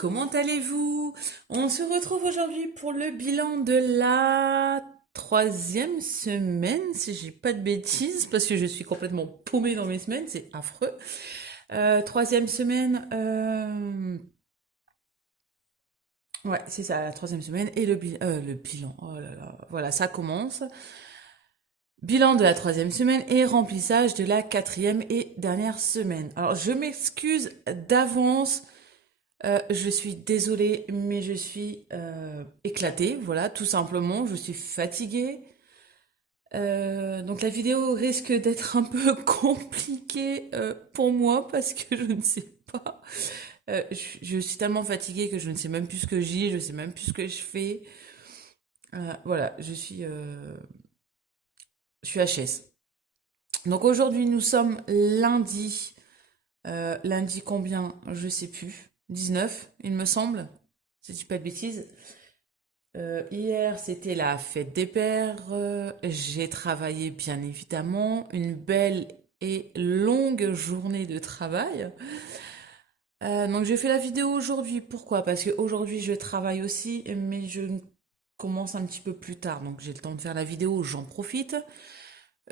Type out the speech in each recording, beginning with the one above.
comment allez-vous? On se retrouve aujourd'hui pour le bilan de la troisième semaine, si j'ai pas de bêtises, parce que je suis complètement paumée dans mes semaines, c'est affreux. Troisième semaine, ouais, c'est ça, la troisième semaine, et le bilan, oh là là, voilà, ça commence. Bilan de la troisième semaine et remplissage de la quatrième et dernière semaine. Alors, je m'excuse d'avance. Je suis désolée, mais je suis éclatée, voilà, tout simplement. Je suis fatiguée. Donc la vidéo risque d'être un peu compliquée pour moi parce que je ne sais pas. Je suis tellement fatiguée que je ne sais même plus ce que j'ai, je sais même plus ce que je fais. Voilà, je suis HS. Donc aujourd'hui, nous sommes lundi. Lundi combien? Je sais plus. 19, il me semble. Si je dis pas de bêtises. Hier, c'était la fête des pères. J'ai travaillé, bien évidemment. Une belle et longue journée de travail. Donc, j'ai fait la vidéo aujourd'hui. Pourquoi? Parce qu'aujourd'hui, je travaille aussi, mais je commence un petit peu plus tard. Donc, j'ai le temps de faire la vidéo, j'en profite.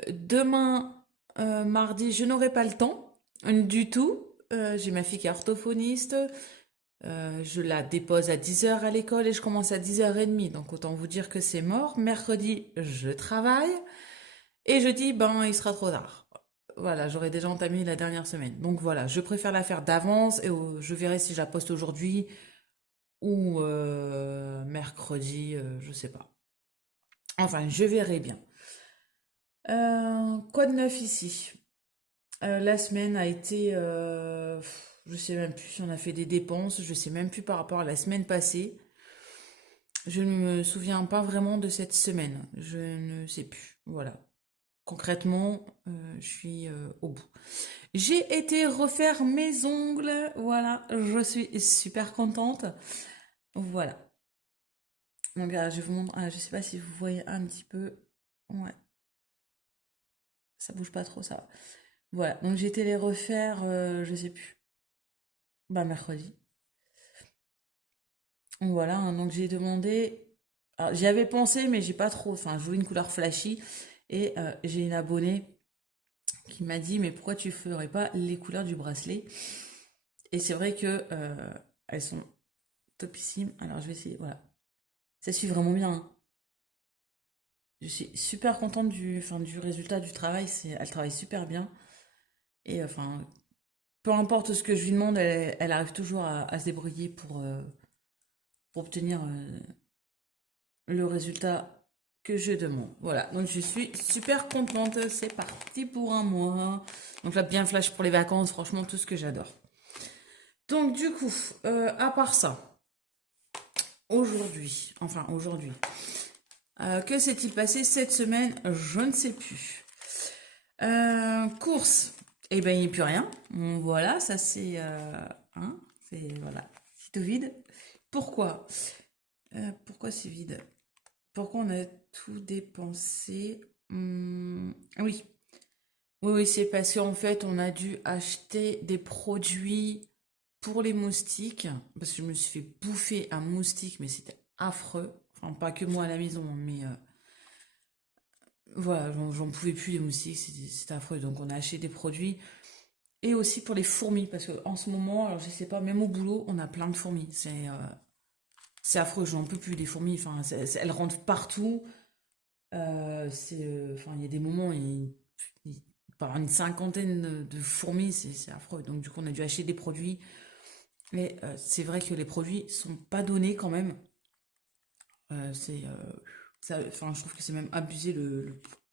Demain, mardi, je n'aurai pas le temps du tout. J'ai ma fille qui est orthophoniste. Je la dépose à 10 heures à l'école et je commence à 10h30. Donc autant vous dire que c'est mort. Mercredi, je travaille. Et jeudi, ben, il sera trop tard. Voilà, j'aurais déjà entamé la dernière semaine. Donc voilà, je préfère la faire d'avance et je verrai si je la poste aujourd'hui ou mercredi, je sais pas. Enfin, je verrai bien. Quoi de neuf ici? La semaine a été, je sais même plus si on a fait des dépenses, je sais même plus par rapport à la semaine passée. Je ne me souviens pas vraiment de cette semaine. Je ne sais plus. Voilà. Concrètement, je suis au bout. J'ai été refaire mes ongles. Voilà. Je suis super contente. Voilà. Donc, je vous montre. Je sais pas si vous voyez un petit peu. Ouais. Ça bouge pas trop, ça va. Voilà. Donc, j'ai été les refaire, je sais plus. Bah, mercredi. Voilà, hein, donc j'ai demandé. Alors, j'y avais pensé, mais j'ai pas trop. Enfin, je voulais une couleur flashy. Et j'ai une abonnée qui m'a dit, mais pourquoi tu ferais pas les couleurs du bracelet? Et c'est vrai que elles sont topissimes. Alors, je vais essayer. Voilà. Ça suit vraiment bien, hein. Je suis super contente du résultat du travail. Elle travaille super bien. Et enfin, peu importe ce que je lui demande, elle arrive toujours à se débrouiller pour obtenir le résultat que je demande. Voilà, donc je suis super contente. C'est parti pour un mois. Donc là, bien flash pour les vacances, franchement, tout ce que j'adore. Donc du coup, à part ça, aujourd'hui, que s'est-il passé cette semaine? Je ne sais plus. Course, eh ben il n'y a plus rien. Voilà, ça c'est, hein, c'est voilà, c'est tout vide. Pourquoi? Pourquoi c'est vide? Pourquoi on a tout dépensé? Oui. Oui, oui, c'est parce qu'en fait, on a dû acheter des produits pour les moustiques. Parce que je me suis fait bouffer un moustique, mais c'était affreux. Enfin, pas que moi à la maison, mais voilà, j'en pouvais plus les moustiques, c'était affreux. Donc, on a acheté des produits. Et aussi pour les fourmis, parce qu'en ce moment, alors je sais pas, même au boulot, on a plein de fourmis. C'est affreux, j'en peux plus, les fourmis. Enfin, elles rentrent partout. Enfin, il y a des moments, par une cinquantaine de fourmis, c'est affreux. Donc, du coup, on a dû acheter des produits. Mais c'est vrai que les produits sont pas donnés quand même. C'est, enfin, je trouve que c'est même abusé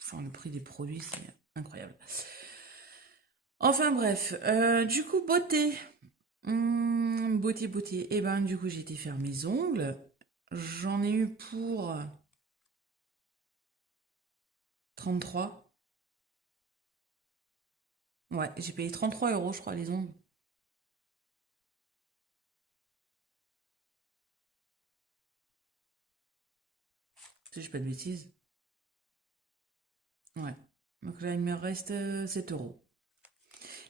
enfin, le prix des produits, c'est incroyable. Enfin bref, du coup, beauté. Beauté, beauté. Et ben, du coup, j'ai été faire mes ongles. J'en ai eu pour 33. Ouais, j'ai payé 33 €, je crois, les ongles. Si je dis pas de bêtises. Ouais. Donc là, il me reste 7 euros.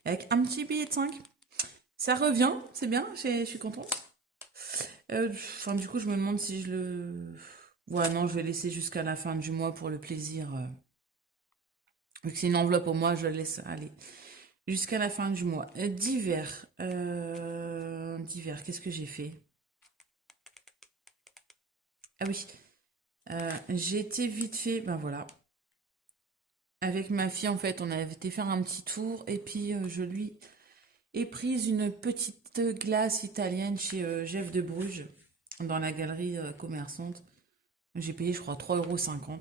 Avec un petit billet de 5. Ça revient, c'est bien, je suis contente. Enfin, du coup, je me demande si je le... Ouais, non, je vais laisser jusqu'à la fin du mois pour le plaisir. Vu que c'est une enveloppe au mois, je le laisse aller jusqu'à la fin du mois. Divers. Divers, qu'est-ce que j'ai fait? Ah oui, j'ai été vite fait, ben voilà. Avec ma fille, en fait, on avait été faire un petit tour et puis je lui ai pris une petite glace italienne chez Jeff de Bruges, dans la galerie commerçante. J'ai payé, je crois, 3,50 €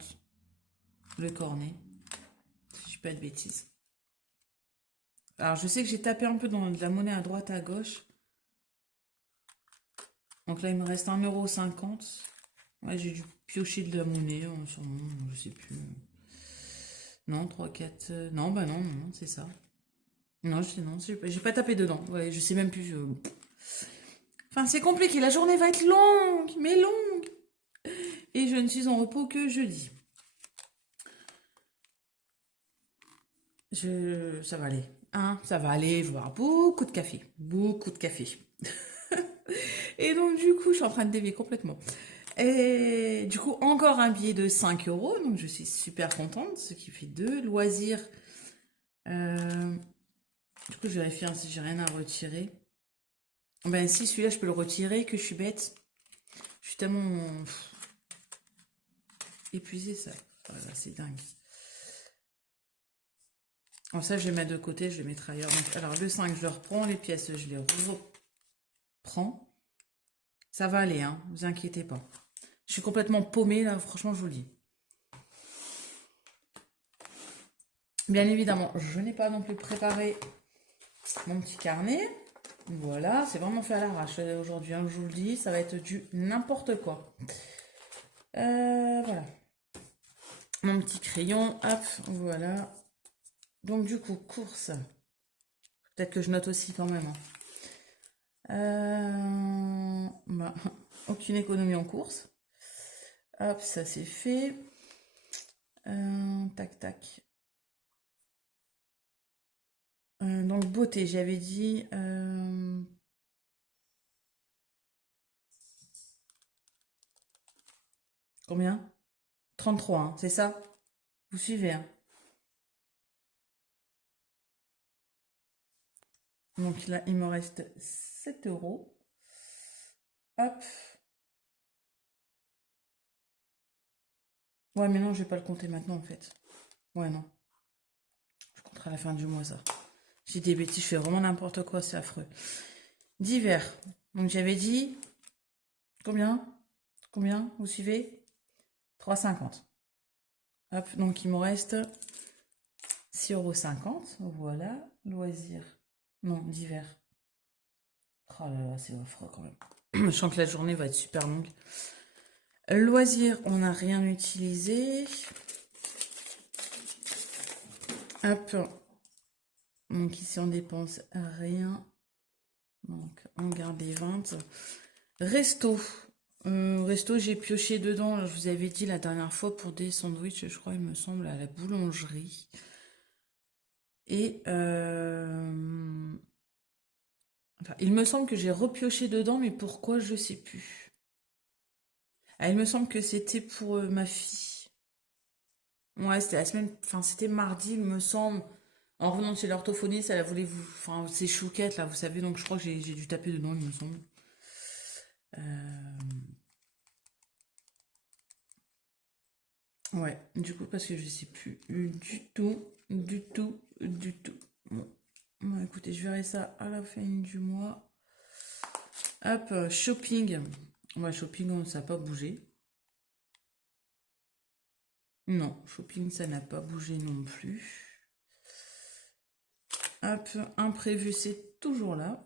le cornet, si je dis pas de bêtises. Alors, je sais que j'ai tapé un peu dans de la monnaie à droite, à gauche. Donc là, il me reste 1,50 €. Ouais, j'ai dû piocher de la monnaie, sûrement, je sais plus. Non, 3 4 non, bah non, non, c'est ça. Non, non, j'ai pas tapé dedans. Ouais, je sais même plus. Enfin, c'est compliqué. La journée va être longue, mais longue. Et je ne suis en repos que jeudi. Ça va aller. Hein, ça va aller. Je vais boire beaucoup de café. Beaucoup de café. Et donc, du coup, je suis en train de dévier complètement. Et du coup, encore un billet de 5 €. Donc, je suis super contente. Ce qui fait 2 loisirs. Du coup, je vérifie si j'ai rien à retirer. Ben, si, celui-là, je peux le retirer, que je suis bête. Je suis tellement épuisée, ça. Voilà, c'est dingue. Alors ça, je vais mettre de côté, je vais mettre ailleurs. Donc, alors, le 5, je le reprends. Les pièces, je les reprends. Ça va aller, hein. Vous inquiétez pas. Je suis complètement paumée, là. Franchement, je vous le dis. Bien évidemment, je n'ai pas non plus préparé mon petit carnet. Voilà, c'est vraiment fait à l'arrache aujourd'hui, hein, je vous le dis. Ça va être du n'importe quoi. Voilà. Mon petit crayon, hop, voilà. Donc, du coup, course. Peut-être que je note aussi quand même, hein. Bah, aucune économie en course. Hop, ça c'est fait. Tac, tac. Donc, beauté, j'avais dit... combien? 33, hein, c'est ça? Vous suivez, hein? Donc là, il me reste 7 €. Hop. Ouais, mais non, je vais pas le compter maintenant, en fait. Ouais, non. Je compterai à la fin du mois, ça. J'ai des bêtises, je fais vraiment n'importe quoi, c'est affreux. Divers. Donc, j'avais dit... Combien? Combien? Vous suivez? 3,50. Hop, donc il me reste 6,50 €. Voilà. Loisirs. Non, divers. Oh là là, c'est affreux quand même. Je sens que la journée va être super longue. Loisirs, on n'a rien utilisé. Hop. Donc ici, on dépense rien. Donc, on garde les 20. Resto. Resto, j'ai pioché dedans. Je vous avais dit la dernière fois pour des sandwichs, je crois, il me semble, à la boulangerie. Et enfin, il me semble que j'ai repioché dedans, mais pourquoi, je sais plus. Ah, il me semble que c'était pour ma fille. Ouais, c'était la semaine, enfin c'était mardi, il me semble. En revenant de chez l'orthophoniste, elle a voulu vous, enfin ces chouquettes là, vous savez, donc je crois que j'ai dû taper dedans, il me semble. Euh, Ouais, du coup parce que je sais plus du tout, du tout, du tout. Bon, bon, écoutez, je verrai ça à la fin du mois. Hop, shopping. Ouais, shopping, ça n'a pas bougé. Non, shopping, ça n'a pas bougé non plus. Hop, imprévu, c'est toujours là.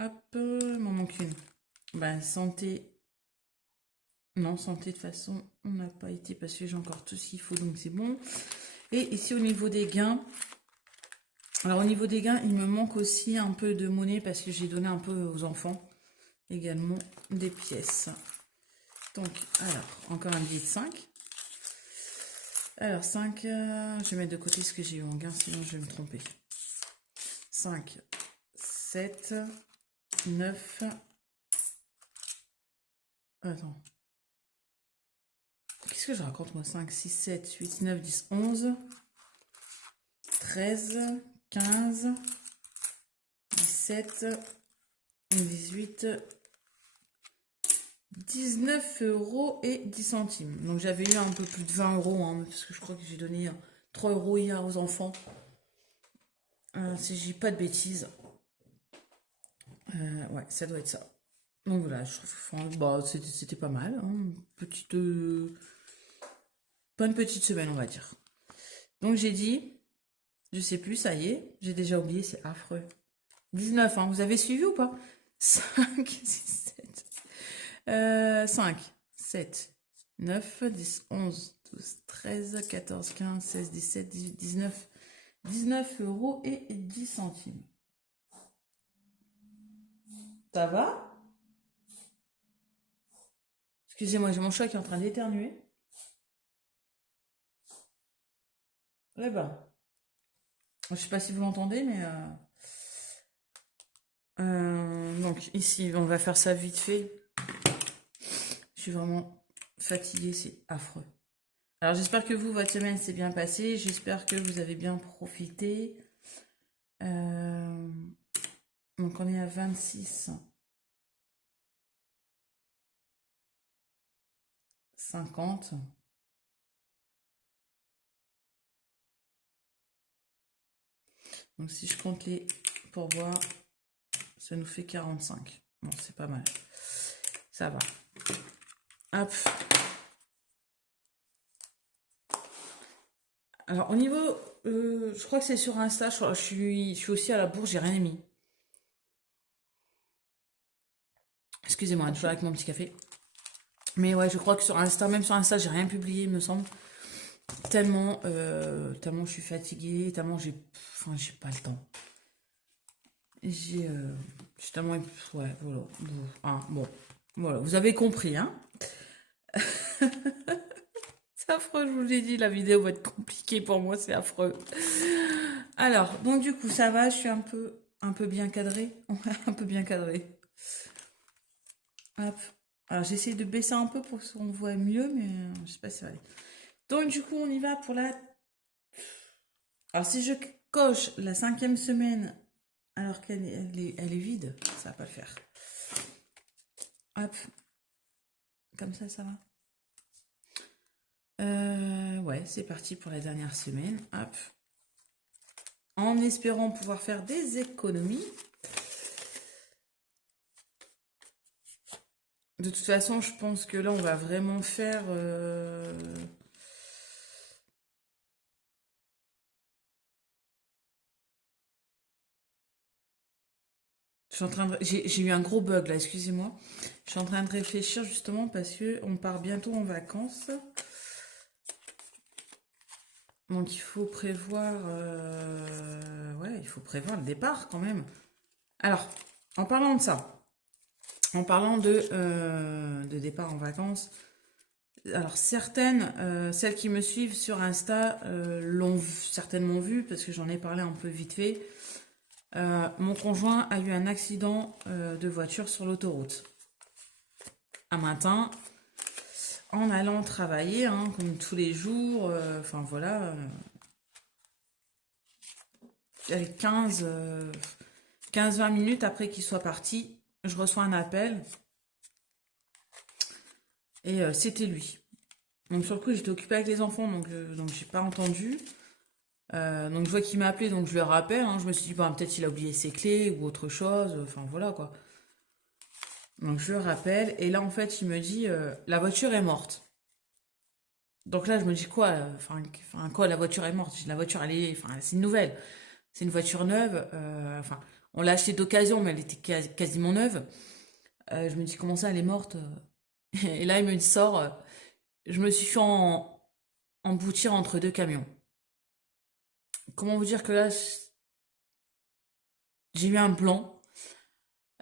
Hop, m'en manque une. Bah, santé. Non, santé, de toute façon, on n'a pas été parce que j'ai encore tout ce qu'il faut, donc c'est bon. Et ici, au niveau des gains, alors au niveau des gains, il me manque aussi un peu de monnaie parce que j'ai donné un peu aux enfants également des pièces. Donc, alors, encore un billet de 5. Alors, 5, je vais mettre de côté ce que j'ai eu en gain, sinon je vais me tromper. 5, 7, 9, Attends. Qu'est-ce que je raconte moi? 5, 6, 7, 8, 9, 10, 11, 13, 15, 17, 18, 19 € et 10 centimes. Donc j'avais eu un peu plus de 20 €, hein, parce que je crois que j'ai donné 3 € hier aux enfants. Si je dis pas de bêtises. Ouais, ça doit être ça. Donc voilà, je trouve bah, c'était pas mal. Hein, petite, pas une petite semaine, on va dire. Donc j'ai dit, je sais plus, ça y est, j'ai déjà oublié, c'est affreux. 19, hein, vous avez suivi ou pas? 5, 6, 7, 5, 7, 9, 10, 11, 12, 13, 14, 15, 16, 17, 18, 19. 19 € et 10 centimes. Ça va? Excusez-moi, j'ai mon chat qui est en train d'éternuer. Eh ben, je sais pas si vous l'entendez, mais donc ici, on va faire ça vite fait. Je suis vraiment fatiguée, c'est affreux. Alors j'espère que vous, votre semaine s'est bien passée. J'espère que vous avez bien profité. Donc on est à 26, 50. Donc si je compte les pourboires, ça nous fait 45. Bon, c'est pas mal. Ça va. Hop. Alors au niveau, je crois que c'est sur Insta, je suis aussi à la bourse, j'ai rien mis. Excusez-moi, je suis avec mon petit café. Mais ouais, je crois que sur Insta, même sur Insta, j'ai rien publié, il me semble. Tellement je suis fatiguée, tellement j'ai pas le temps. Je suis tellement, ouais, voilà. Bon, ah, bon, voilà, vous avez compris, hein. C'est affreux, je vous l'ai dit, la vidéo va être compliquée pour moi, c'est affreux. Alors, donc du coup, ça va, je suis un peu bien cadrée. Ouais, un peu bien cadrée. Hop. Alors, j'essaie de baisser un peu pour qu'on voit mieux, mais je sais pas si ça va aller. Donc, du coup, on y va pour la... Alors, si je coche la 5e semaine, alors qu'elle est vide, ça va pas le faire. Hop. Comme ça va. Ouais, c'est parti pour la dernière semaine. Hop. En espérant pouvoir faire des économies. De toute façon, je pense que là, on va vraiment faire... Je suis en train de... J'ai eu un gros bug là, excusez-moi. Je suis en train de réfléchir justement parce que on part bientôt en vacances. Donc il faut prévoir... Ouais, il faut prévoir le départ quand même. Alors, en parlant de ça, en parlant de départ en vacances, alors certaines, celles qui me suivent sur Insta, l'ont certainement vu parce que j'en ai parlé un peu vite fait. Mon conjoint a eu un accident de voiture sur l'autoroute. Un matin, en allant travailler, hein, comme tous les jours, enfin voilà, avec 15-20 minutes après qu'il soit parti, je reçois un appel et c'était lui. Donc sur le coup, j'étais occupée avec les enfants, donc j'ai pas entendu. Donc je vois qu'il m'a appelé, donc je le rappelle. Hein, je me suis dit, bah, peut-être il a oublié ses clés ou autre chose. Enfin voilà quoi. Donc je le rappelle et là en fait il me dit, la voiture est morte. Donc là je me dis quoi, enfin quoi, la voiture est morte. La voiture elle est, enfin c'est une nouvelle, c'est une voiture neuve. Enfin on l'a achetée d'occasion mais elle était quasiment neuve. Je me dis comment ça elle est morte. Et là il me sort, je me suis fait emboutir entre deux camions. Comment vous dire que là j'ai eu un blanc.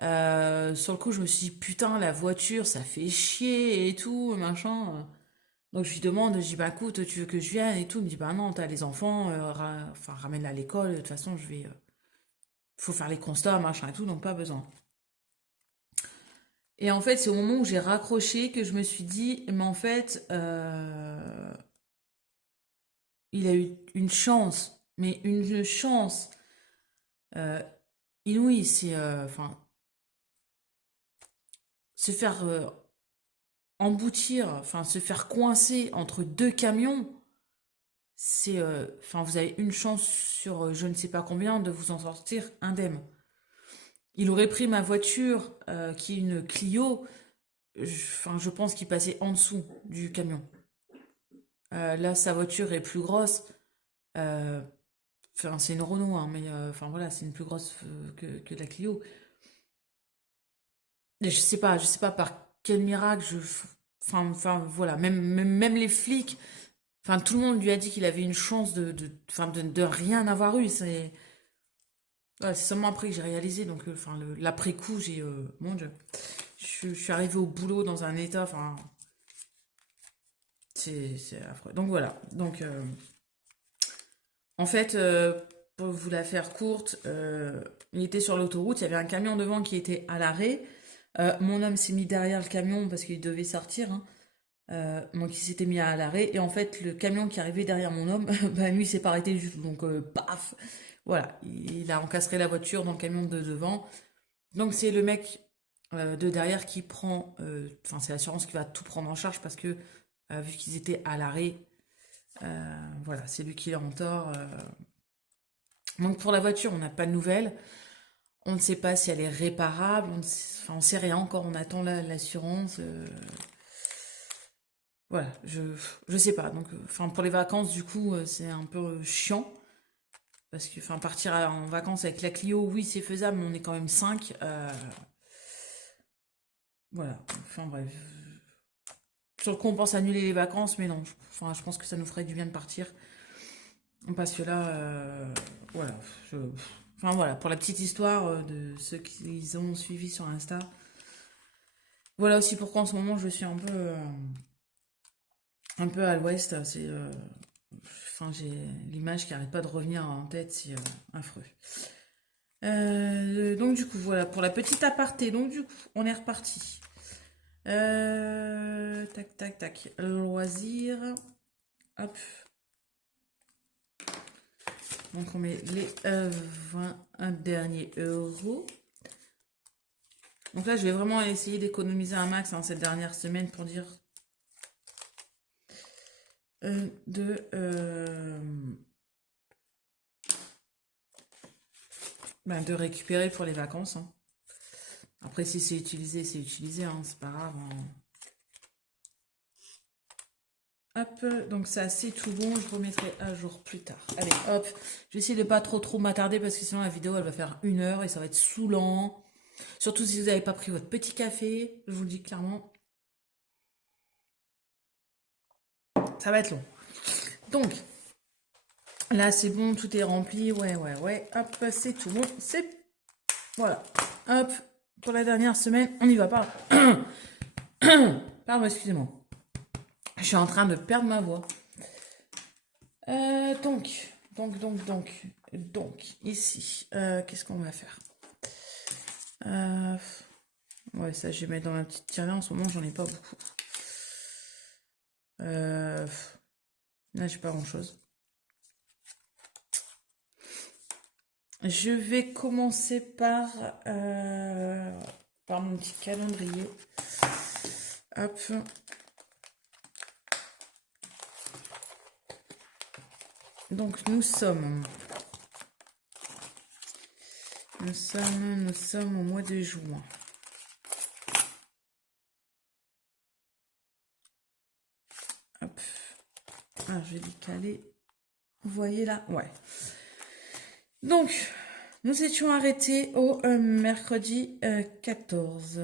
Sur le coup, je me suis dit, putain, la voiture, ça fait chier et tout, machin. Donc, je lui demande, je dis, bah écoute, tu veux que je vienne et tout. Il me dit, bah non, t'as les enfants, enfin, ramène-la à l'école. De toute façon, faut faire les constats, machin et tout, donc pas besoin. Et en fait, c'est au moment où j'ai raccroché que je me suis dit, mais en fait, il a eu une chance, mais une chance euh, inouïe. C'est, enfin, se faire emboutir, enfin, se faire coincer entre deux camions. C'est, enfin, vous avez une chance sur je ne sais pas combien de vous en sortir indemne. Il aurait pris ma voiture, qui est une Clio, enfin, je pense qu'il passait en dessous du camion. Là, sa voiture est plus grosse. euh, Enfin, c'est une Renault, hein, mais enfin voilà, c'est une plus grosse que la Clio. Et je sais pas par quel miracle enfin voilà, même les flics, enfin tout le monde lui a dit qu'il avait une chance enfin, de rien avoir eu. Ouais, c'est seulement après que j'ai réalisé, donc enfin l'après coup, mon Dieu, je suis arrivée au boulot dans un état, enfin c'est affreux. Donc voilà, donc en fait, pour vous la faire courte, il était sur l'autoroute, il y avait un camion devant qui était à l'arrêt. Mon homme s'est mis derrière le camion parce qu'il devait sortir, hein. Donc il s'était mis à l'arrêt et en fait le camion qui arrivait derrière mon homme, bah, lui il s'est pas arrêté du tout. Donc paf, voilà, il a encastré la voiture dans le camion de devant. Donc c'est le mec de derrière qui prend, enfin c'est l'assurance qui va tout prendre en charge parce que vu qu'ils étaient à l'arrêt, voilà, c'est lui qui est en tort. Donc pour la voiture, on n'a pas de nouvelles. On ne sait pas si elle est réparable. Enfin, on sait rien encore. On attend l'assurance. Voilà, je sais pas. Donc, enfin, pour les vacances, du coup, c'est un peu chiant. Parce que, enfin, partir en vacances avec la Clio, oui, c'est faisable, mais on est quand même 5. Voilà. Enfin, bref. Sur le coup, on pense annuler les vacances, mais non. Enfin, je pense que ça nous ferait du bien de partir. Parce que là, voilà. Enfin, voilà. Pour la petite histoire de ceux qui ont suivi sur Insta. Voilà aussi pourquoi en ce moment je suis un peu à l'ouest. C'est, enfin, j'ai l'image qui arrête pas de revenir en tête, c'est affreux. Donc du coup, voilà pour la petite aparté. Donc du coup, on est reparti. Tac, tac, tac. Loisirs. Hop. Donc on met les 20 derniers euros. Donc là, je vais vraiment essayer d'économiser un max, hein, cette dernière semaine pour dire de de récupérer pour les vacances, hein. Après, si c'est utilisé, hein, c'est pas grave, hein. Hop, donc ça c'est tout bon, je remettrai à jour plus tard. Allez, hop, je vais essayer de pas trop m'attarder parce que sinon la vidéo elle va faire 1 heure et ça va être saoulant. Surtout si vous n'avez pas pris votre petit café, je vous le dis clairement, ça va être long. Donc, là c'est bon, tout est rempli, ouais, hop, c'est tout bon, c'est... Voilà, hop, pour la dernière semaine, on y va, pardon. Pardon, excusez-moi. Je suis en train de perdre ma voix. Donc, ici, qu'est-ce qu'on va faire? Ouais, ça, je vais mettre dans ma petite tirelire. En ce moment, j'en ai pas beaucoup. Là, j'ai pas grand-chose. Je vais commencer par mon petit calendrier. Hop. Donc, nous sommes au mois de juin. Hop. Ah, je vais décaler. Vous voyez là? Ouais. Donc, nous étions arrêtés au mercredi 14.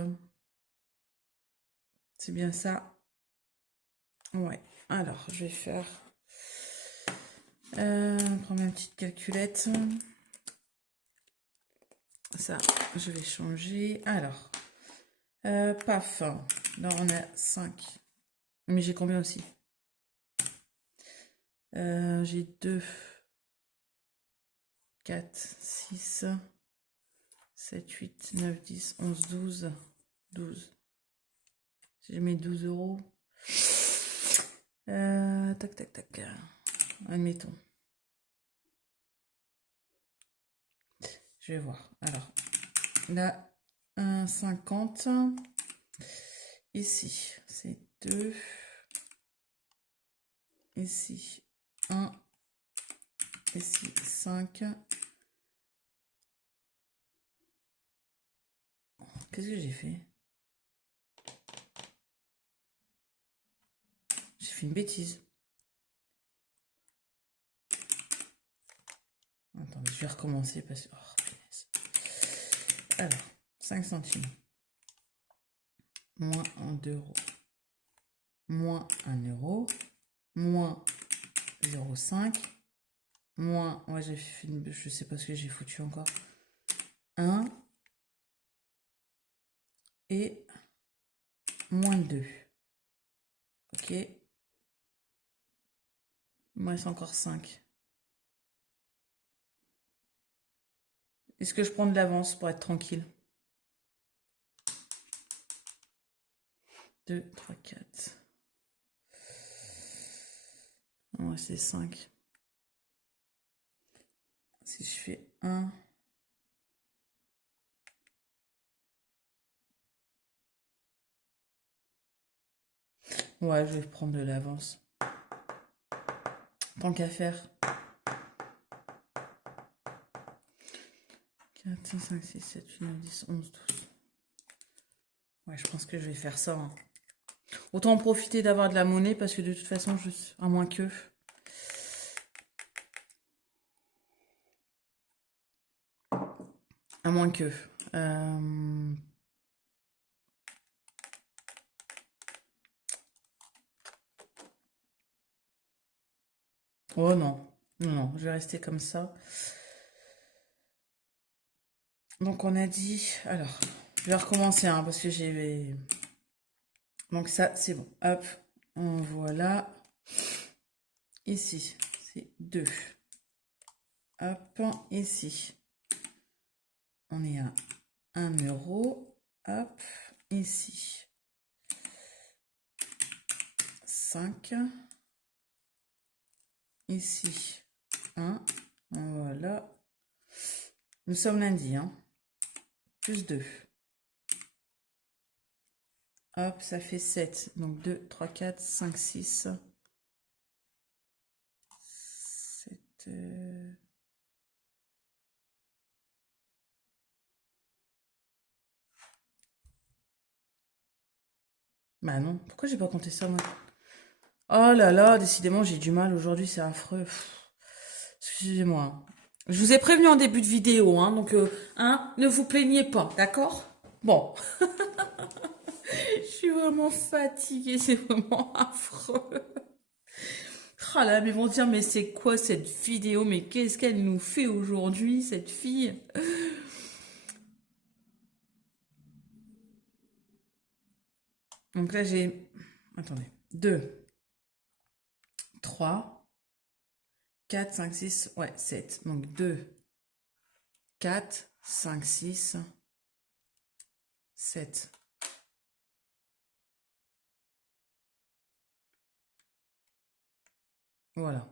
C'est bien ça? Ouais. Alors, je vais faire... prendre ma petite calculette. Ça, je vais changer. Alors, paf. Là, on a 5. Mais j'ai combien aussi? J'ai 2, 4, 6, 7, 8, 9, 10, 11, 12. 12. Si je mets 12 euros. Tac, tac, tac. Admettons. Je vais voir. Alors, là, 1,50. Ici, c'est 2. Ici, 1. Ici, 5. Qu'est-ce que j'ai fait? J'ai fait une bêtise. Attendez, je vais recommencer parce que... Oh, punaise. Alors, 5 centimes. Moins 2 euros. Moins 1 euro. Moins 0,5. Moins... Ouais, j'ai fait une... Je sais pas ce que j'ai foutu encore. 1. Et... moins 2. Ok. Il me reste encore 5. Est-ce que je prends de l'avance pour être tranquille? 2, 3, 4. Ouais, c'est 5. Si je fais 1. Ouais, je vais prendre de l'avance. Tant qu'à faire. 4, 5, 6, 7, 8, 9, 10, 11, 12. Ouais, je pense que je vais faire ça. Hein. Autant en profiter d'avoir de la monnaie parce que de toute façon, à moins que... À moins que... Oh non. Non, je vais rester comme ça. Donc on a dit... Alors, je vais recommencer hein, parce que j'ai... Donc ça, c'est bon. Hop, voilà. Ici, c'est 2. Hop, ici. On est à 1 euro. Hop, ici. 5. Ici, 1. Voilà. Nous sommes lundi, hein. Plus 2. Hop, ça fait 7. Donc 2, 3, 4, 5, 6. 7. Bah non, pourquoi j'ai pas compté ça moi? Oh là là, décidément j'ai du mal aujourd'hui, c'est affreux. Excusez-moi. Je vous ai prévenu en début de vidéo, hein, donc hein, ne vous plaignez pas, d'accord? Bon, je suis vraiment fatiguée, c'est vraiment affreux. Ah là, mais ils vont dire, mais c'est quoi cette vidéo? Mais qu'est-ce qu'elle nous fait aujourd'hui, cette fille? Donc là, j'ai... Attendez. 2, 3, 4, 5, 6, ouais, 7. Donc 2, 4, 5, 6, 7. Voilà.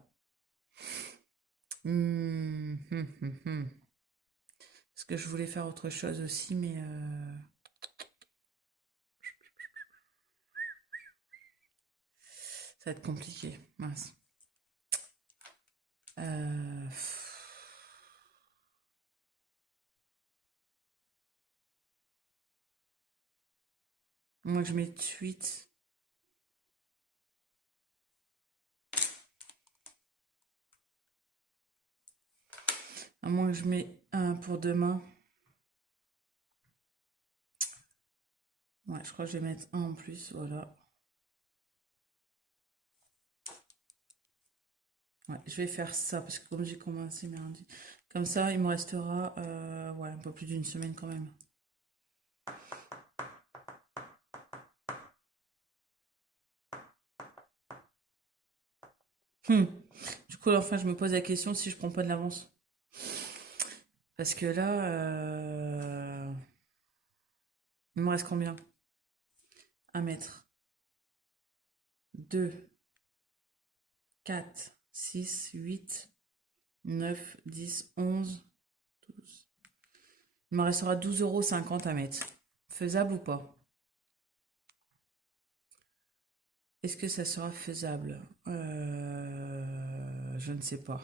Parce que je voulais faire autre chose aussi, mais... ça va être compliqué. Mince. Moi, je mets 8. À moins que je mets 1 pour demain. Ouais, je crois que je vais mettre 1 en plus, voilà. Ouais, je vais faire ça, parce que comme j'ai commencé lundi. Comme ça, il me restera ouais, un peu plus d'une semaine quand même. Du coup, enfin, je me pose la question si je prends pas de l'avance. Parce que là, il me reste combien à mettre? 2, 4, 6, 8, 9, 10, 11, 12. Il me restera 12,50 € à mettre. Faisable ou pas? Est-ce que ça sera faisable? Je ne sais pas.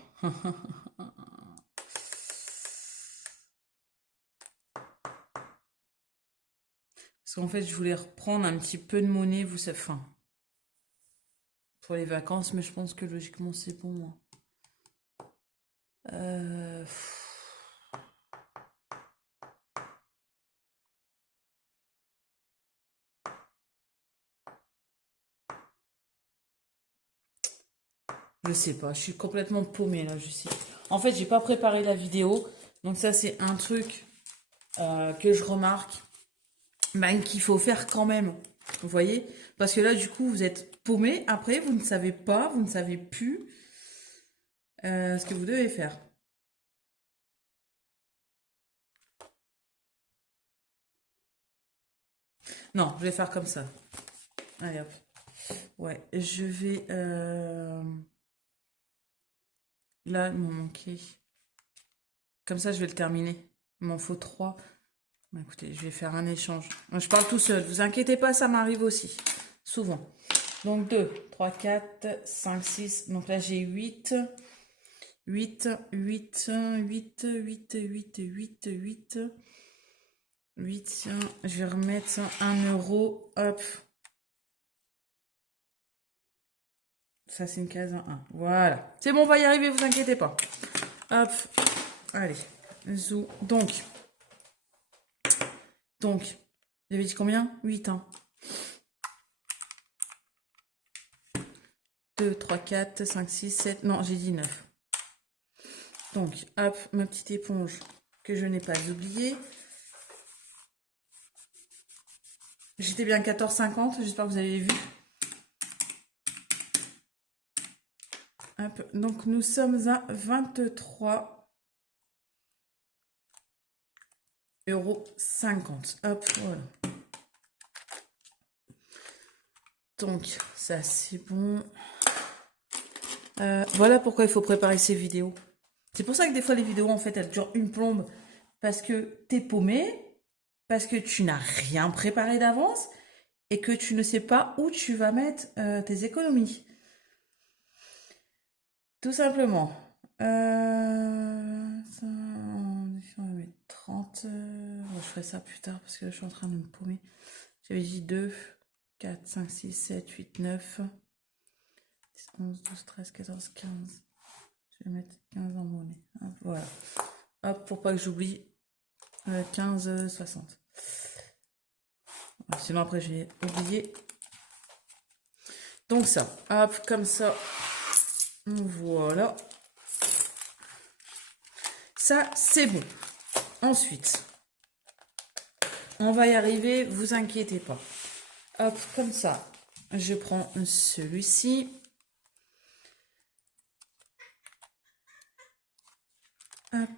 Parce qu'en fait, je voulais reprendre un petit peu de monnaie, vous savez, enfin, pour les vacances, mais je pense que logiquement, c'est bon, moi. Euh, Je sais pas, je suis complètement paumée là, je sais. En fait, j'ai pas préparé la vidéo, donc ça, c'est un truc que je remarque, ben, qu'il faut faire quand même. Vous voyez? Parce que là, du coup, vous êtes paumé. Après, vous ne savez pas, vous ne savez plus ce que vous devez faire. Non, je vais faire comme ça. Allez hop. Ouais, je vais. Là, il m'en manquait. Comme ça, je vais le terminer. Il m'en faut 3. Bah, écoutez, je vais faire un échange. Moi, je parle tout seul. Vous inquiétez pas, ça m'arrive aussi. Souvent. Donc 2, 3, 4, 5, 6. Donc là, j'ai 8. 8, 8, 8, 8, 8, 8, 8. 8. Je vais remettre 1 €. Hop. Ça, c'est une case 1. Voilà. C'est bon, on va y arriver, vous inquiétez pas. Hop. Allez. Zou. Donc, j'avais dit combien? 8, hein. 2, 3, 4, 5, 6, 7. Non, j'ai dit 9. Donc, hop, ma petite éponge que je n'ai pas oubliée. J'étais bien 14,50. J'espère que vous avez vu. Hop, donc, nous sommes à 23,50 €. Hop, voilà. Donc, ça, c'est bon. Voilà pourquoi il faut préparer ces vidéos. C'est pour ça que des fois, les vidéos, en fait, elles durent une plombe. Parce que t'es paumé, parce que tu n'as rien préparé d'avance et que tu ne sais pas où tu vas mettre tes économies. Tout simplement. Ça, on va mettre 30. Je ferai ça plus tard parce que je suis en train de me paumer. J'avais dit 2, 4, 5, 6, 7, 8, 9, 10, 11, 12, 13, 14, 15. Je vais mettre 15 en monnaie. Hop, voilà. Hop, pour pas que j'oublie. 15, 60. Sinon après j'ai oublié. Donc ça, hop, comme ça. Voilà. Ça, c'est bon. Ensuite, on va y arriver, vous inquiétez pas. Hop, comme ça. Je prends celui-ci. Hop,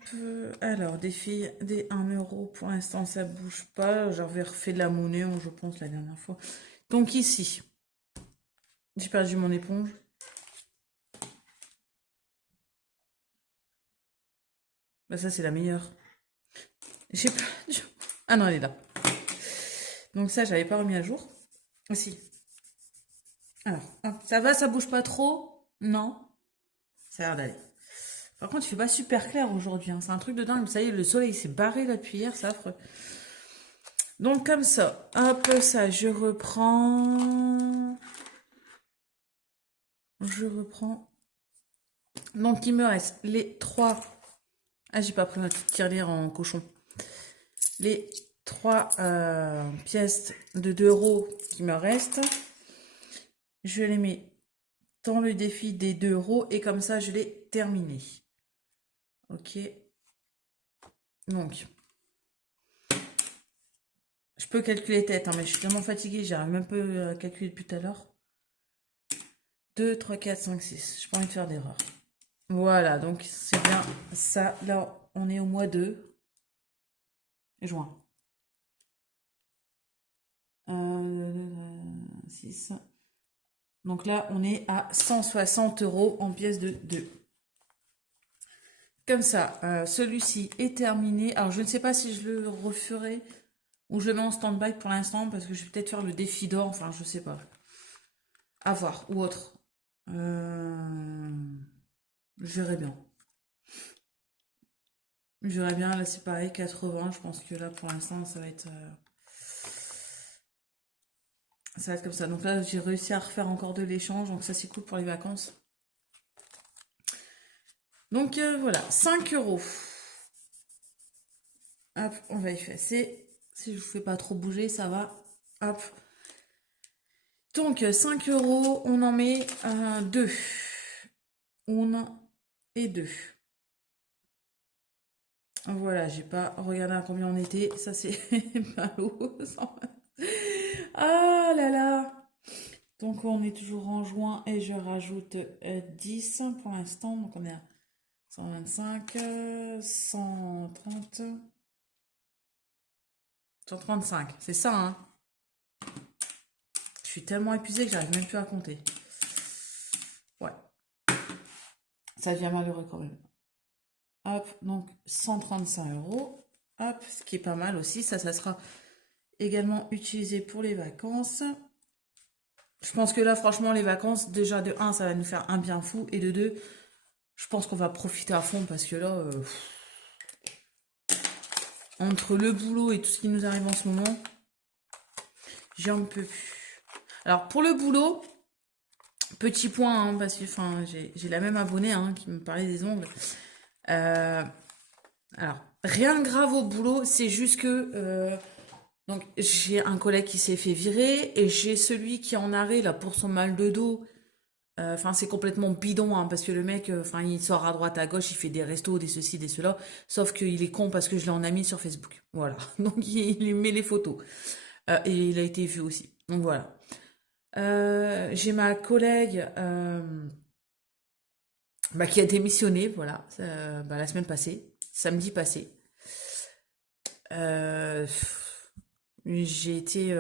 alors, des filles, des 1 €, pour l'instant, ça bouge pas. J'avais refait de la monnaie, je pense, la dernière fois. Donc ici, j'ai perdu mon éponge. Bah ça, c'est la meilleure. J'ai perdu... Ah non, elle est là. Donc ça, j'avais pas remis à jour. Aussi. Alors, hop, ça va, ça bouge pas trop? Non? Ça a l'air d'aller. Par contre, il fait pas super clair aujourd'hui, hein. C'est un truc de dingue. Ça y est, le soleil s'est barré là depuis hier, c'est affreux. Donc comme ça, hop, ça, je reprends. Je reprends. Donc il me reste les 3. Ah, j'ai pas pris ma petite tirelire en cochon. Les 3 pièces de 2 € qui me restent. Je les mets dans le défi des 2 € et comme ça, je l'ai terminé. Ok. Donc, je peux calculer tête, hein, mais je suis tellement fatiguée, j'arrive même pas à calculer depuis tout à l'heure. 2, 3, 4, 5, 6. Je n'ai pas envie de faire d'erreur. Voilà, donc c'est bien ça. Là, on est au mois de juin. 6. Donc là, on est à 160 € en pièce de 2. Comme ça, celui-ci est terminé. Alors, je ne sais pas si je le referai ou je le mets en stand-by pour l'instant parce que je vais peut-être faire le défi d'or. Enfin, je sais pas. À voir. Ou autre. Je verrai bien. Je verrai bien. Là, c'est pareil, 80. Je pense que là, pour l'instant, ça va être comme ça. Donc là, j'ai réussi à refaire encore de l'échange. Donc ça, c'est cool pour les vacances. Donc voilà, 5 €. Hop, on va effacer. Si je ne vous fais pas trop bouger, ça va. Hop. Donc 5 €, on en met 2. 1 et 2. Voilà, j'ai pas regardé à combien on était. Ça, c'est pas l'eau. Ah là là. Donc on est toujours en juin et je rajoute 10 pour l'instant. Donc on est à 125, 130, 135. C'est ça, hein? Je suis tellement épuisée que j'arrive même plus à compter. Ouais. Ça devient malheureux quand même. Hop, donc 135 €. Hop, ce qui est pas mal aussi. Ça sera également utilisé pour les vacances. Je pense que là, franchement, les vacances, déjà de 1, ça va nous faire un bien fou. Et de 2, je pense qu'on va profiter à fond parce que là, entre le boulot et tout ce qui nous arrive en ce moment, j'en peux plus. Alors, pour le boulot, petit point, hein, parce que j'ai la même abonnée qui me parlait des ongles. Alors, rien de grave au boulot, c'est juste que donc j'ai un collègue qui s'est fait virer et j'ai celui qui est en arrêt là pour son mal de dos. Enfin, c'est complètement bidon parce que le mec, il sort à droite, à gauche, il fait des restos, des ceci, des cela. Sauf qu'il est con parce que je l'ai en ami sur Facebook. Voilà. Donc il met les photos et il a été vu aussi. Donc voilà. J'ai ma collègue qui a démissionné, voilà, la semaine passée, samedi passé. Euh, j'ai été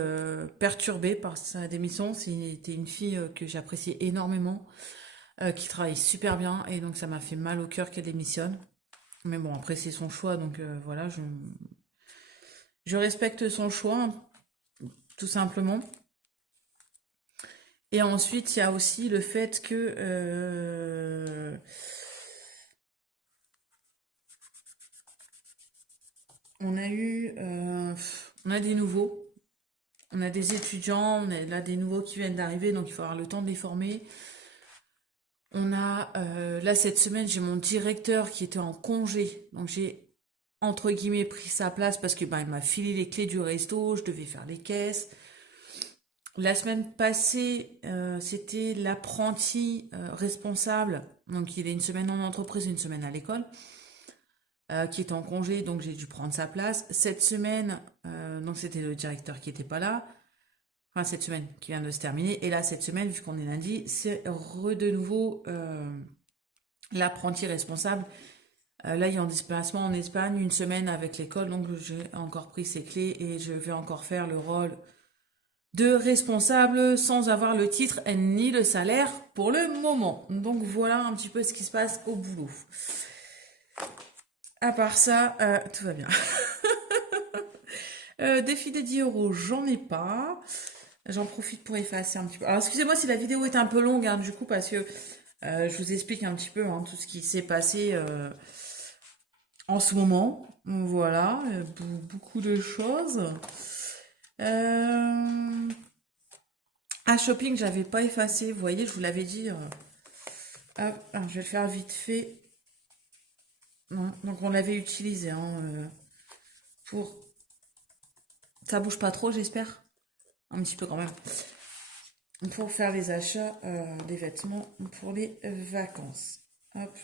perturbée par sa démission. C'était une fille que j'appréciais énormément, qui travaille super bien, et donc ça m'a fait mal au cœur qu'elle démissionne. Mais bon, après c'est son choix, donc voilà, je respecte son choix, hein, tout simplement. Et ensuite, il y a aussi le fait que on a des nouveaux. On a des étudiants, on a là des nouveaux qui viennent d'arriver, donc il faut avoir le temps de les former. On a, là cette semaine, j'ai mon directeur qui était en congé, donc j'ai entre guillemets pris sa place parce que il m'a filé les clés du resto, je devais faire les caisses. La semaine passée, c'était l'apprenti responsable, donc il est une semaine en entreprise, une semaine à l'école, qui était en congé, donc j'ai dû prendre sa place. Cette semaine, donc c'était le directeur qui n'était pas là. Enfin, cette semaine qui vient de se terminer. Et là, cette semaine, vu qu'on est lundi, c'est de nouveau l'apprenti responsable. Là, il est en déplacement en Espagne, une semaine avec l'école, donc j'ai encore pris ses clés et je vais encore faire le rôle de responsable sans avoir le titre ni le salaire pour le moment. Donc voilà un petit peu ce qui se passe au boulot. À part ça, tout va bien. Défi des 10 €, j'en ai pas. J'en profite pour effacer un petit peu. Alors excusez-moi si la vidéo est un peu longue, du coup, parce que je vous explique un petit peu tout ce qui s'est passé en ce moment. Voilà, beaucoup de choses. Un shopping, j'avais pas effacé. Vous voyez, je vous l'avais dit. Alors, je vais le faire vite fait. Non, donc on l'avait utilisé pour... Ça bouge pas trop, j'espère. Un petit peu quand même. Pour faire les achats des vêtements pour les vacances. Hop.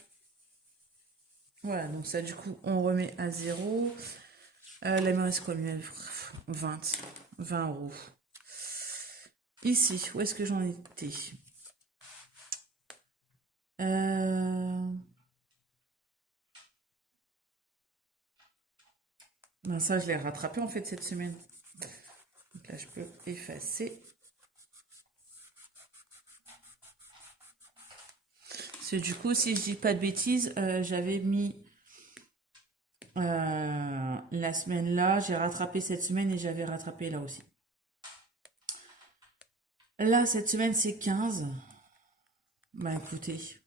Voilà, donc ça du coup on remet à 0. Là il me reste quoi? 20 €. Ici, où est-ce que j'en étais? Ben ça je l'ai rattrapé en fait cette semaine. Donc là je peux effacer. que du coup, si je dis pas de bêtises, j'avais mis la semaine là, j'ai rattrapé cette semaine et j'avais rattrapé là aussi. Là, cette semaine, c'est 15. Bah écoutez.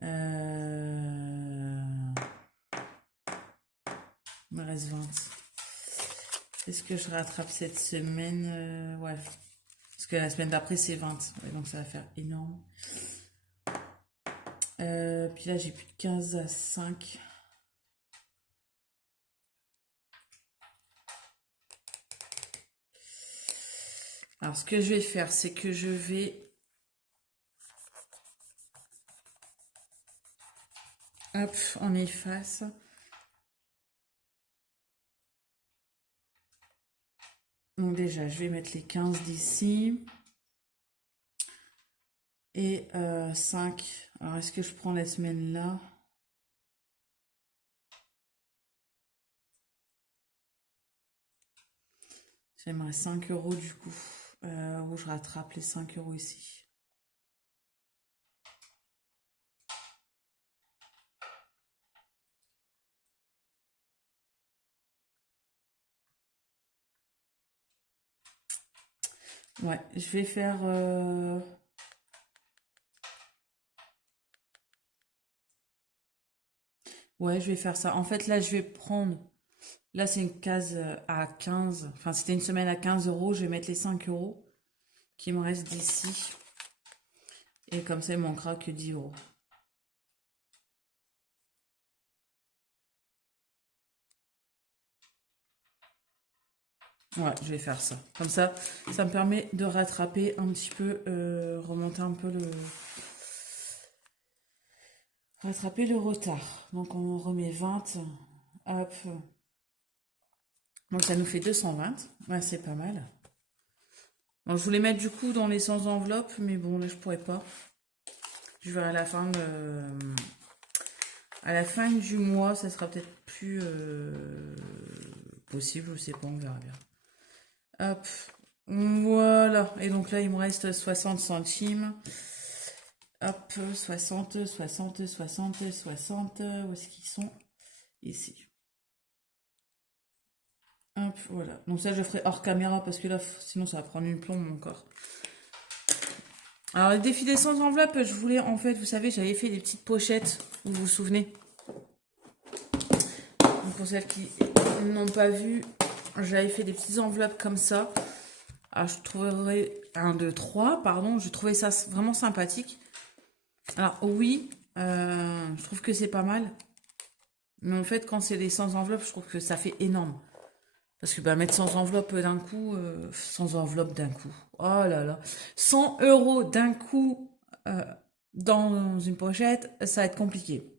Il me reste 20. Est-ce que je rattrape cette semaine? Ouais. Parce que la semaine d'après, c'est 20. Ouais, donc ça va faire énorme. Puis là, j'ai plus de 15 à 5. Alors, ce que je vais faire, c'est que je vais... Hop, on efface. Donc déjà, je vais mettre les 15 d'ici. Et 5. Alors, est-ce que je prends la semaine là? J'aimerais 5 euros du coup. Où je rattrape les 5 euros ici. Ouais, je vais faire... Ouais, je vais faire ça. En fait, là, je vais prendre... Là, c'est une case à 15. Enfin, c'était une semaine à 15 euros. Je vais mettre les 5 euros qui me restent d'ici. Et comme ça, il manquera que 10 euros. Ouais, je vais faire ça. Comme ça me permet de rattraper un petit peu, remonter un peu rattraper le retard. Donc, on remet 20. Hop. Donc, ça nous fait 220. Ouais, c'est pas mal. Donc, je voulais mettre du coup dans les 100 enveloppes, mais bon, là, je pourrais pas. Je verrai à la fin du mois, ça sera peut-être plus possible, je sais pas, on verra bien. Hop, voilà. Et donc là, il me reste 60 centimes. Hop, 60, 60, 60, 60. Où est-ce qu'ils sont? Ici. Hop, voilà. Donc ça, je ferai hors caméra parce que là, sinon, ça va prendre une plombe encore. Alors, les défis des 100 enveloppes, je voulais, en fait, vous savez, j'avais fait des petites pochettes, vous vous souvenez? Donc, pour celles qui n'ont pas vu, j'avais fait des petites enveloppes comme ça. Alors, je trouverais 1, 2, 3, pardon. Je trouvais ça vraiment sympathique. Alors, oui, je trouve que c'est pas mal. Mais en fait, quand c'est des 100 enveloppes, je trouve que ça fait énorme. Parce que bah, mettre 100 enveloppes d'un coup, 100 enveloppes d'un coup. Oh là là. 100 euros d'un coup dans une pochette, ça va être compliqué.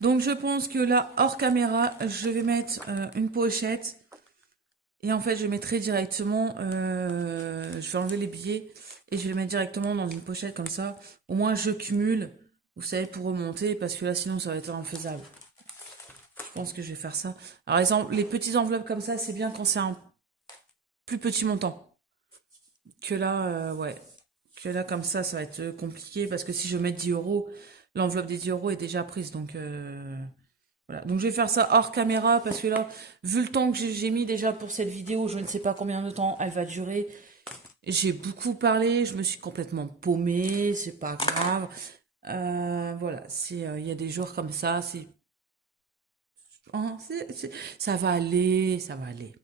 Donc, je pense que là, hors caméra, je vais mettre une pochette. Et en fait, je mettrai directement, je vais enlever les billets et je vais les mettre directement dans une pochette comme ça. Au moins, je cumule, vous savez, pour remonter, parce que là, sinon, ça va être infaisable. Je pense que je vais faire ça. Alors, exemple, les petites enveloppes comme ça, c'est bien quand c'est un plus petit montant. Que là, ouais. Que là, comme ça va être compliqué, parce que si je mets 10 euros, l'enveloppe des 10 euros est déjà prise. Donc, voilà. Donc, je vais faire ça hors caméra, parce que là, vu le temps que j'ai mis déjà pour cette vidéo, je ne sais pas combien de temps elle va durer. J'ai beaucoup parlé, je me suis complètement paumée, c'est pas grave. Voilà, il y a des jours comme ça, oh, ça va aller, ça va aller.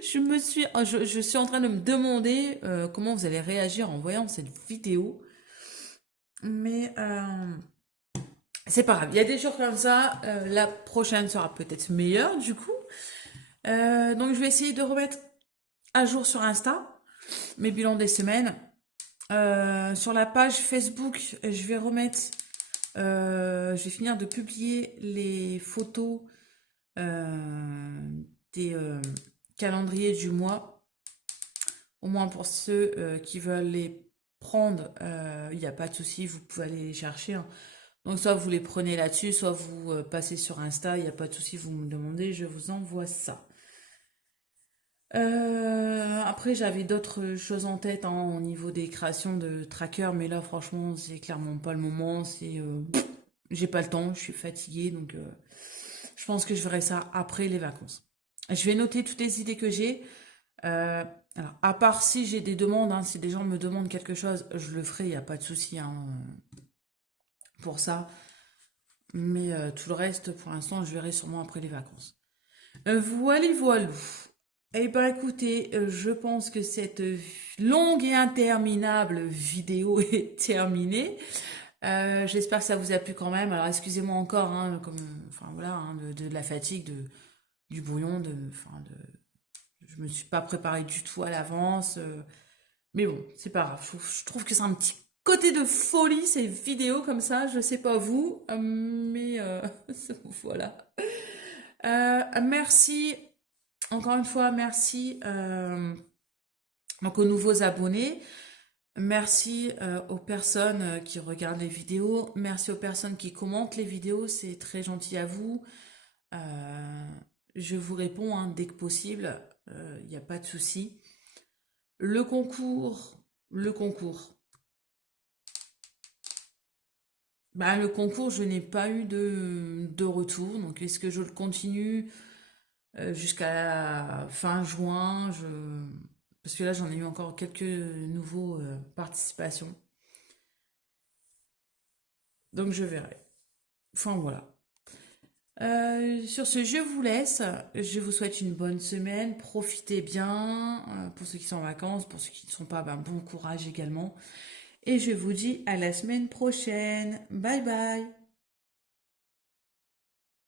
je, je suis en train de me demander comment vous allez réagir en voyant cette vidéo. Mais c'est pas grave, il y a des jours comme ça. La prochaine sera peut-être meilleure du coup. Donc je vais essayer de remettre à jour sur Insta mes bilans des semaines. Sur la page Facebook, je vais remettre, je vais finir de publier les photos des calendriers du mois. Au moins pour ceux qui veulent les prendre, il n'y a pas de souci, vous pouvez aller les chercher, hein. Donc soit vous les prenez là-dessus, soit vous passez sur Insta, il n'y a pas de souci, vous me demandez, je vous envoie ça. Après, j'avais d'autres choses en tête hein, au niveau des créations de trackers, mais là, franchement, c'est clairement pas le moment. J'ai pas le temps, je suis fatiguée, donc je pense que je ferai ça après les vacances. Je vais noter toutes les idées que j'ai. Euh, alors, à part si j'ai des demandes, hein, si des gens me demandent quelque chose, je le ferai, il n'y a pas de souci hein, pour ça. Mais tout le reste, pour l'instant, je verrai sûrement après les vacances. Voilà, voilà. Eh ben écoutez, je pense que cette longue et interminable vidéo est terminée. J'espère que ça vous a plu quand même. Alors excusez-moi encore, hein, comme, enfin voilà, hein, de la fatigue, du brouillon, je me suis pas préparée du tout à l'avance. Mais bon, c'est pas grave. Je trouve que c'est un petit côté de folie ces vidéos comme ça. Je sais pas vous, mais voilà. Merci encore une fois, merci donc aux nouveaux abonnés. Merci aux personnes qui regardent les vidéos. Merci aux personnes qui commentent les vidéos. C'est très gentil à vous. Euh, je vous réponds hein, dès que possible. Il n'y a pas de souci. Le concours, le concours. Bah, le concours, je n'ai pas eu de retour. Donc, est-ce que je le continue jusqu'à la fin juin parce que là, j'en ai eu encore quelques nouveaux participations. Donc, je verrai. Enfin, voilà. Sur ce, je vous laisse. Je vous souhaite une bonne semaine. Profitez bien. Pour ceux qui sont en vacances, pour ceux qui ne sont pas, ben, bon courage également. Et je vous dis à la semaine prochaine. Bye bye.